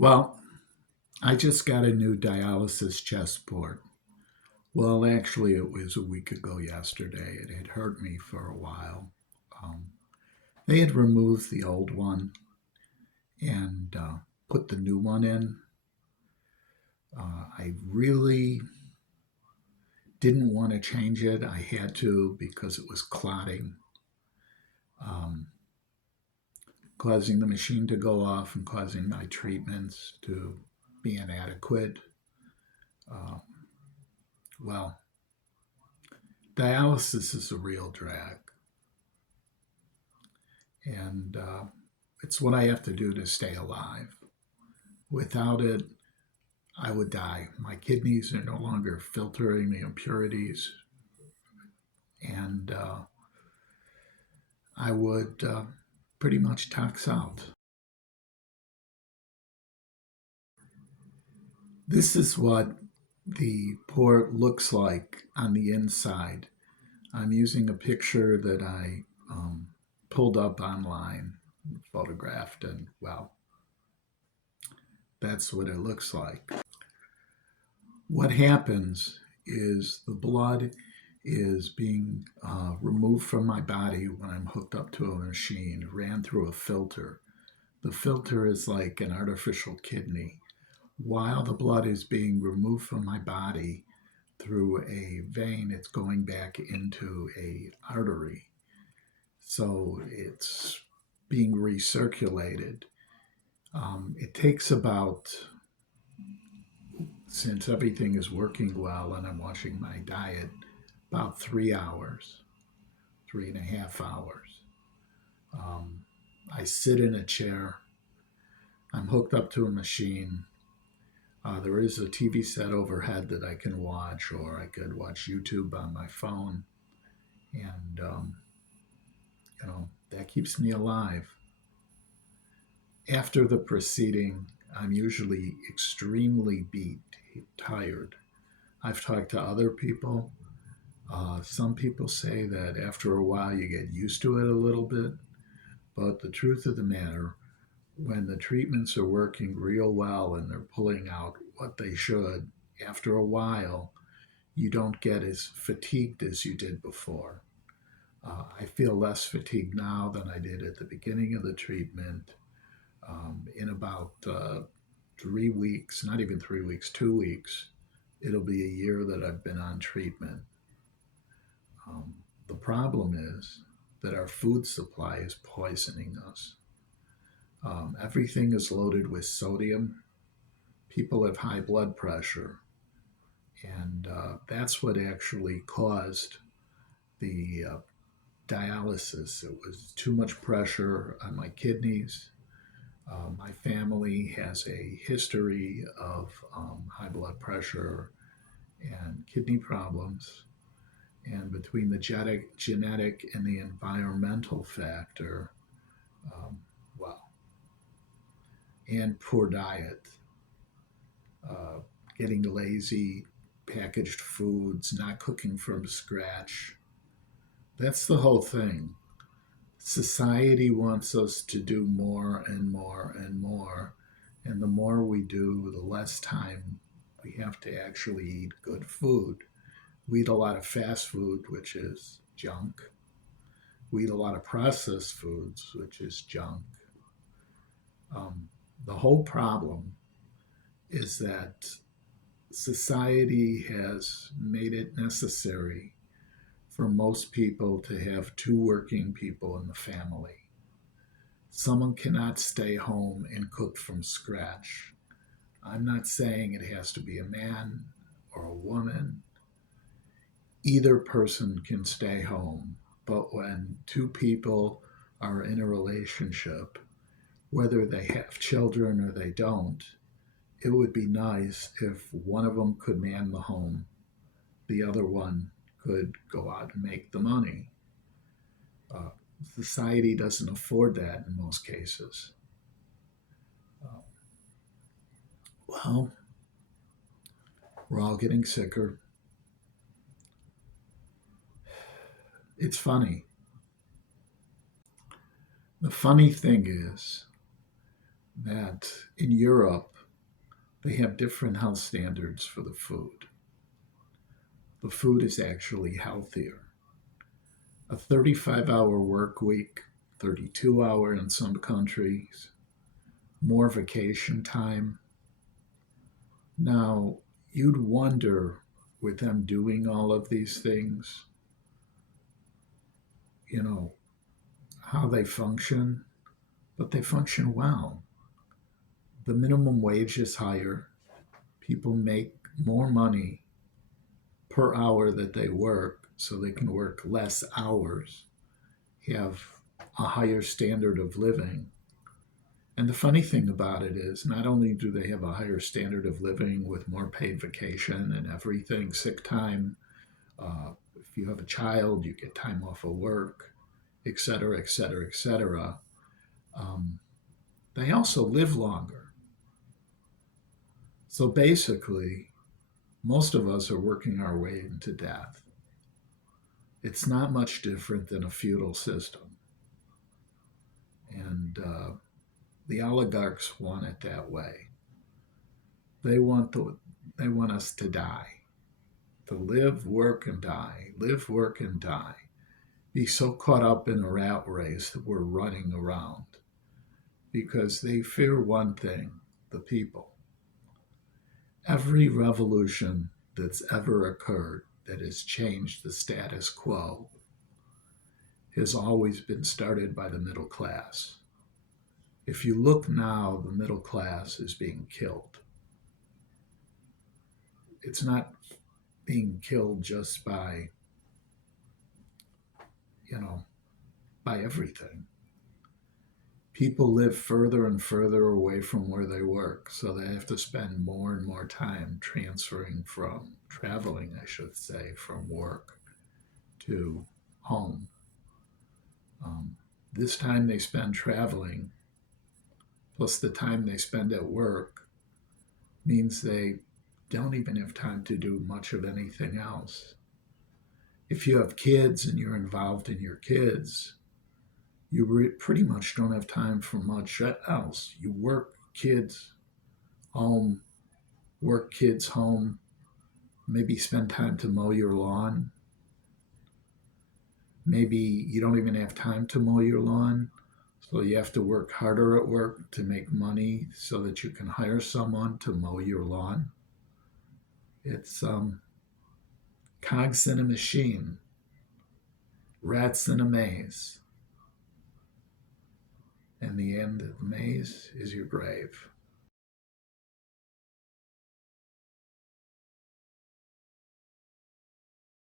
Well, I just got a new dialysis chest port. Well, actually, it was a week ago yesterday. It had hurt me for a while. Um, they had removed the old one and put the new one in. I really didn't want to change it. I had to because it was clotting, um, causing the machine to go off and causing my treatments to be inadequate. Um, well, dialysis is a real drag. And it's what I have to do to stay alive. Without it, I would die. My kidneys are no longer filtering the impurities, and I would pretty much tox out. This is what the port looks like on the inside. I'm using a picture that I pulled up online, photographed, and well, that's what it looks like. What happens is the blood is being removed from my body when I'm hooked up to a machine, ran through a filter. The filter is like an artificial kidney. While the blood is being removed from my body through a vein, it's going back into a artery. So it's being recirculated. It takes about, since everything is working well and I'm watching my diet, about 3 hours, 3.5 hours. Um, I sit in a chair. I'm hooked up to a machine. There is a TV set overhead that I can watch, or I could watch YouTube on my phone, and that keeps me alive. After the proceeding, I'm usually extremely beat, tired. I've talked to other people. Some people say that after a while you get used to it a little bit, but the truth of the matter, when the treatments are working real well and they're pulling out what they should, after a while, you don't get as fatigued as you did before. I feel less fatigued now than I did at the beginning of the treatment. In about 3 weeks, not even 3 weeks, 2 weeks, it'll be a year that I've been on treatment. Um, the problem is that our food supply is poisoning us. Everything is loaded with sodium. People have high blood pressure, and that's what actually caused the dialysis. It was too much pressure on my kidneys. My family has a history of high blood pressure and kidney problems. And between the genetic and the environmental factor, um, well, and poor diet, uh, getting lazy, packaged foods, not cooking from scratch. That's the whole thing. Society wants us to do more and more and more. And the more we do, the less time we have to actually eat good food. We eat a lot of fast food, which is junk. We eat a lot of processed foods, which is junk. Um, the whole problem is that society has made it necessary for most people to have two working people in the family. Someone cannot stay home and cook from scratch. I'm not saying it has to be a man or a woman. Either person can stay home. But when two people are in a relationship, whether they have children or they don't, it would be nice if one of them could man the home, the other one could go out and make the money. Uh, Society doesn't afford that in most cases. Uh, well, we're all getting sicker. It's funny. The funny thing is that in Europe, they have different health standards for the food. The food is actually healthier. A 35-hour work week, 32-hour in some countries, more vacation time. Now, you'd wonder with them doing all of these things, you know, how they function, but they function well. The minimum wage is higher. People make more money per hour that they work, so they can work less hours, have a higher standard of living. And the funny thing about it is, not only do they have a higher standard of living with more paid vacation and everything, sick time, if you have a child, you get time off of work, et cetera, et cetera, et cetera. Um, they also live longer. So basically, most of us are working our way into death. It's not much different than a feudal system. And the oligarchs want it that way. They want they want us to die, to live, work, and die, live, work, and die. Be so caught up in a rat race that we're running around because they fear one thing: the people. Every revolution that's ever occurred that has changed the status quo has always been started by the middle class. If you look now, the middle class is being killed. It's not being killed just by, you know, by everything. People live further and further away from where they work, so they have to spend more and more time traveling, I should say, from work to home. Um, this time they spend traveling, plus the time they spend at work, means they don't even have time to do much of anything else. If you have kids and you're involved in your kids, you pretty much don't have time for much else. You work, kids, home, work, kids, home, maybe spend time to mow your lawn. Maybe you don't even have time to mow your lawn, so you have to work harder at work to make money so that you can hire someone to mow your lawn. It's cogs in a machine, rats in a maze, and the end of the maze is your grave.